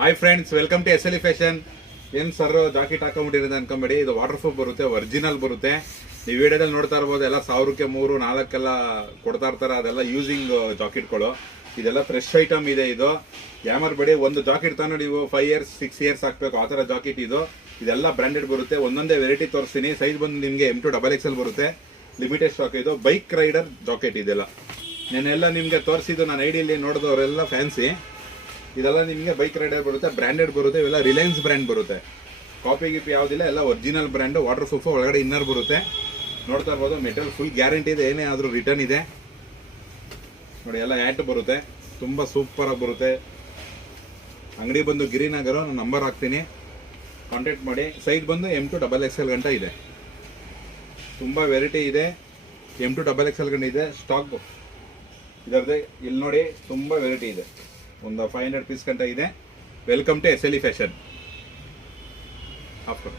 Hi friends, welcome to SLE fashion. ಏನ್ sir jacket ಹಾಕೊಂಡ್ಬಿಟ್ಟಿರೋದು ಅನ್ಕೊಂಬೇಡಿ, ಇದು ವಾಟರ್ ಪ್ರೂಫ್ ಬರುತ್ತೆ, ಒರಿಜಿನಲ್ ಬರುತ್ತೆ. ನೀವು ವಿಡಿಯೋದಲ್ಲಿ ನೋಡ್ತಾ ಇರ್ಬೋದು, ಎಲ್ಲ 1000ಕ್ಕೆ 3, 4 ಕೊಡ್ತಾ ಇರ್ತಾರೆ. ಅದೆಲ್ಲ ಯೂಸಿಂಗ್ ಜಾಕೆಟ್ಗಳು. ಇದೆಲ್ಲ ಫ್ರೆಶ್ ಐಟಮ್ ಇದೆ. ಇದು ಯಾಮರ್ ಬೇಡಿ, ಒಂದು ಜಾಕೆಟ್ ತಾನು ನೀವು 5 ಇಯರ್ಸ್ 6 ಇಯರ್ಸ್ ಹಾಕ್ಬೇಕು, ಆ ಥರ ಜಾಕೆಟ್ ಇದು. ಇದೆಲ್ಲ ಬ್ರಾಂಡೆಡ್ ಬರುತ್ತೆ. ಒಂದೊಂದೇ ವೆರೈಟಿ ತೋರಿಸ್ತೀನಿ. ಸೈಜ್ ಬಂದು ನಿಮಗೆ M2 XXL ಬರುತ್ತೆ. ಲಿಮಿಟೆಡ್ ಸ್ಟಾಕ್ ಇದು. ಬೈಕ್ ರೈಡರ್ ಜಾಕೆಟ್ ಇದೆಲ್ಲ. ನಾನೆಲ್ಲ ನಿಮಗೆ ತೋರಿಸಿದ್ದು ನಾನು ಐಡಿಯಲ್ಲಿ ನೋಡಿದವರೆಲ್ಲ ಫ್ಯಾನ್ಸಿ. ಇದೆಲ್ಲ ನಿಮಗೆ ಬೈಕ್ ರೈಡರ್ ಬರುತ್ತೆ, ಬ್ರ್ಯಾಂಡೆಡ್ ಬರುತ್ತೆ. ಇವೆಲ್ಲ ರಿಲಯನ್ಸ್ ಬ್ರ್ಯಾಂಡ್ ಬರುತ್ತೆ. ಕಾಪಿ ಗಿಪಿ ಯಾವುದಿಲ್ಲ, ಎಲ್ಲ ಒರಿಜಿನಲ್ ಬ್ರ್ಯಾಂಡು. ವಾಟರ್ ಪ್ರೂಫ್, ಒಳಗಡೆ ಇನ್ನರ್ ಬರುತ್ತೆ. ನೋಡ್ತಾ ಇರ್ಬೋದು, ಮೆಟೀರಿಯಲ್ ಫುಲ್ ಗ್ಯಾರಂಟಿ ಇದೆ. ಏನೇ ಆದರೂ ರಿಟರ್ನ್ ಇದೆ ನೋಡಿ. ಎಲ್ಲ ಆ್ಯಟ್ ಬರುತ್ತೆ, ತುಂಬ ಸೂಪರಾಗಿ ಬರುತ್ತೆ. ಅಂಗಡಿ ಬಂದು ಗಿರಿನಗರ, ನಾನು ನಂಬರ್ ಹಾಕ್ತೀನಿ, ಕಾಂಟ್ಯಾಕ್ಟ್ ಮಾಡಿ. ಸೈಜ್ ಬಂದು M2 XXL ಗಂಟ ಇದೆ. ತುಂಬ ವೆರೈಟಿ ಇದೆ. M2 XXL ಗಂಟ ಇದೆ ಸ್ಟಾಕ್ ಇದರದೇ. ಇಲ್ಲಿ ನೋಡಿ, ತುಂಬ ವೆರೈಟಿ ಇದೆ. ಒಂದು 500 ಪೀಸ್ ಗಂಟ ಇದೆ. Welcome to SLE fashion. After